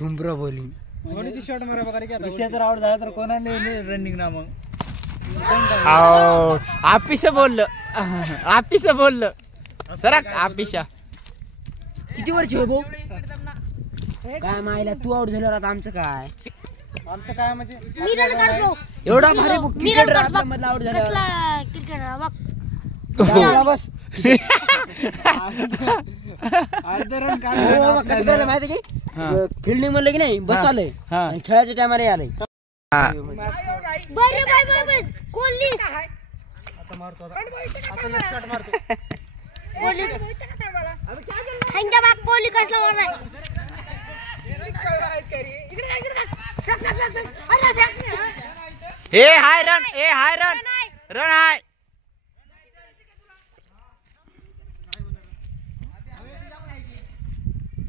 Bumrah bowling थोडीशी shot मारा बघा की आता विषय तर आउट झाला तर कोणाला रनिंग ना मग आपिस बोललं सरक आपिशा किती वर्ष हो भाऊ काय मायला तू आउट झाल्यावर आता आमचं काय म्हणजे एवढा भारी क्रिकेटर आपल्या मधला आउट झाला बस कसं करायला माहिती की फिल्डिंग म्हणलं की नाही बस आलंय आणि खेळाच्या टायमाला आलंय हाय रन रन हाय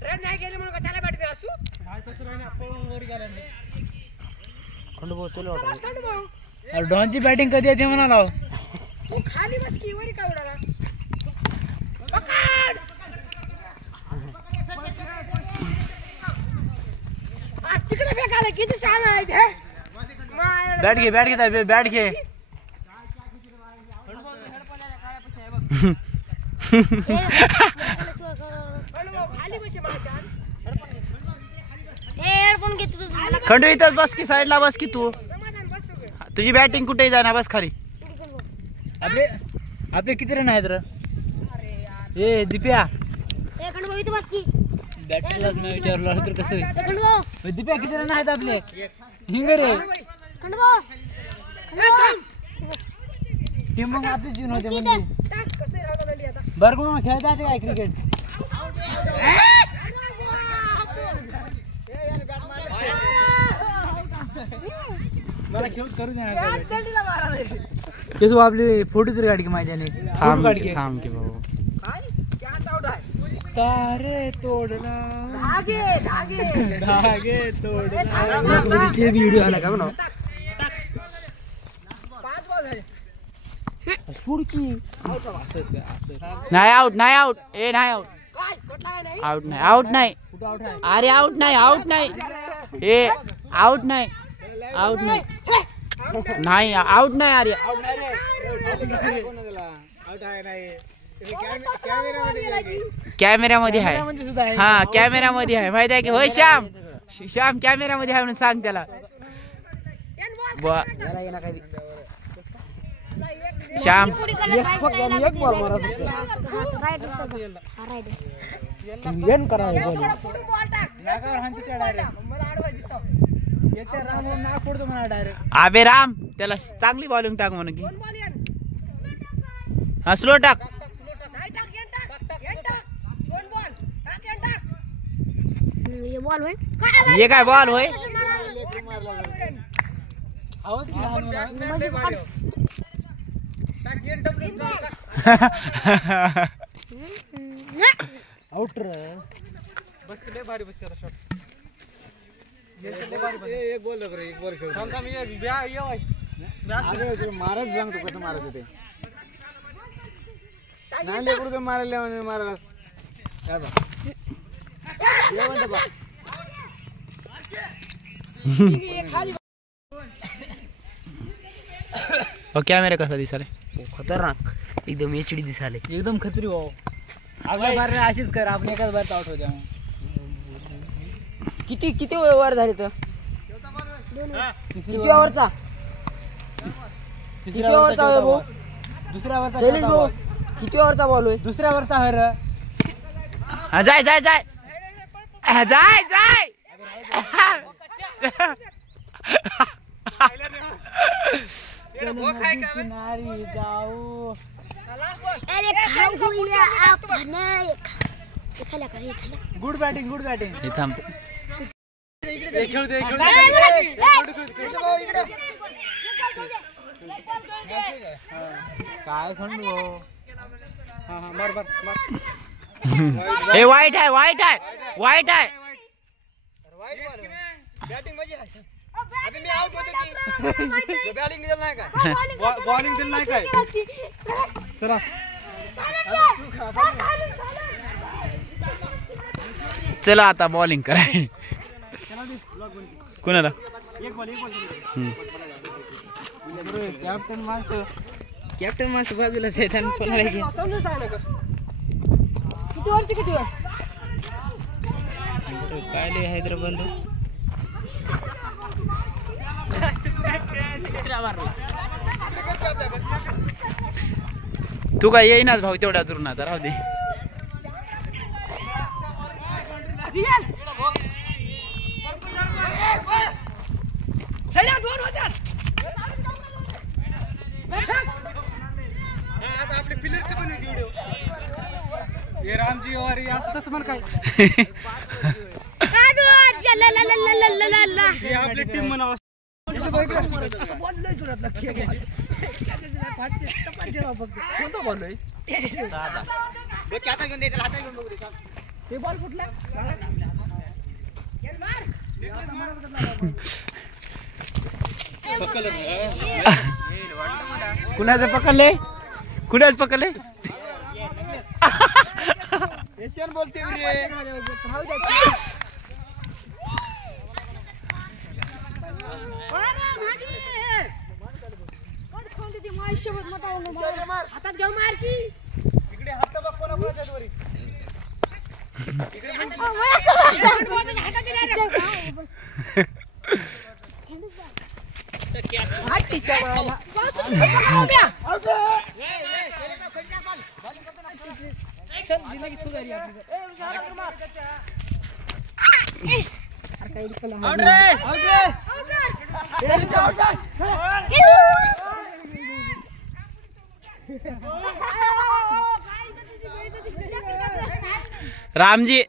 रन नाही गेले म्हणून त्याला बॅट दिलास तू डॉनची बॅटिंग कधी येते म्हणाला खाली बस की वरी का उडाला तिकडे फेकायला किती छान आहे बॅट घे बॅट घे खंडू इथं बस की साईडला बस की तू तुझी बॅटिंग कुठेही जाणार बस खाली आपले किती रन आहेत ए दिप्या बॅटरीलाच मी विचारलं तर कसं दिप्या किती रन आहेत आपले हिंग रे टीम मग आपली जीवन होते म्हणजे बरं मग खेळता येते काय क्रिकेट मला खेळ करू दे आपली फोटो तरी काढ की माझ्याने थांब की भाऊ तारे तोडला धागे तोडला ते व्हिडिओ आला का म्हणा नाही आउट ए नाही आउट नाही अरे आउट नाही ए आउट नाही अरे कॅमेऱ्यामध्ये आहे हा कॅमेऱ्यामध्ये आहे माहिती आहे की होय श्याम कॅमेऱ्यामध्ये आहे म्हणून सांग त्याला श्याम अबे राम त्याला चांगली बॉलिंग टाक म्हणून की हा स्लो टाक ये काय बॉल होय आउट बस लय भारी बस त्याला शॉट एक बॉल लग एक बॉल खेळ थांब मी मारत सांग तू कसं मारत होते नाही लेकडू का मारायला मारायलास कॅमेरा कसा दिसाले खतरनाक एकदम HD दिसाले एकदम खतरी भाऊ आपल्या बार अशीच कर आपण एकाच बार आउट होत्या किती ओव्हर झाले तर किती ओव्हरचा दुसऱ्या ओव्हरचा किती ओव्हरचा बॉल होय दुसऱ्या ओव्हरचा हर जाय किनारी जाऊ गुड बॅटिंग हे थांब काय खंडू हे वाईट आहे बॅटिंग म्हणजे अभी मी आउट होतो की बॅटिंग दिलं नाही काय बॉलिंग दिलं नाही काय चला चला आता बॉलिंग कराय. कोणाला कॅप्टन माणसं बाजूलाच आहेत आणि कोणाला घे. किती वरची किती वर काय लय हैदराबाद तू काय येईनाच भाऊ तेवढ्या दुरून आता राहू दे. आपले पिलरचे पण व्हिडिओ हे रामजी और असं तसं म्हण काय हे आपली टीम म्हणावं. कोणता बॉल आहे बॉल कुठला कुणाचं पकडले कुणाच पकडले एशियन बोलते हातात घेऊ मार की इकडे हात बघ कोणा कोणाच्या वरी रामजी